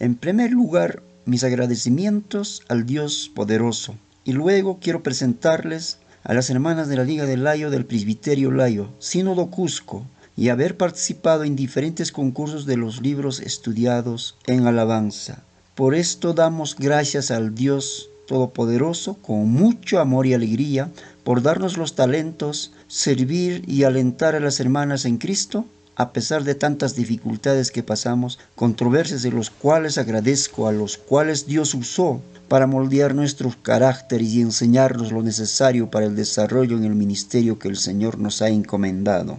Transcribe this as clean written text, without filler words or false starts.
En primer lugar, mis agradecimientos al Dios poderoso. Y luego quiero presentarles a las hermanas de la Liga del Layo del Presbiterio Layo, Sínodo Cusco, y haber participado en diferentes concursos de los libros estudiados en alabanza. Por esto damos gracias al Dios Todopoderoso con mucho amor y alegría por darnos los talentos, servir y alentar a las hermanas en Cristo a pesar de tantas dificultades que pasamos, controversias de los cuales agradezco, a los cuales Dios usó para moldear nuestros caracteres y enseñarnos lo necesario para el desarrollo en el ministerio que el Señor nos ha encomendado.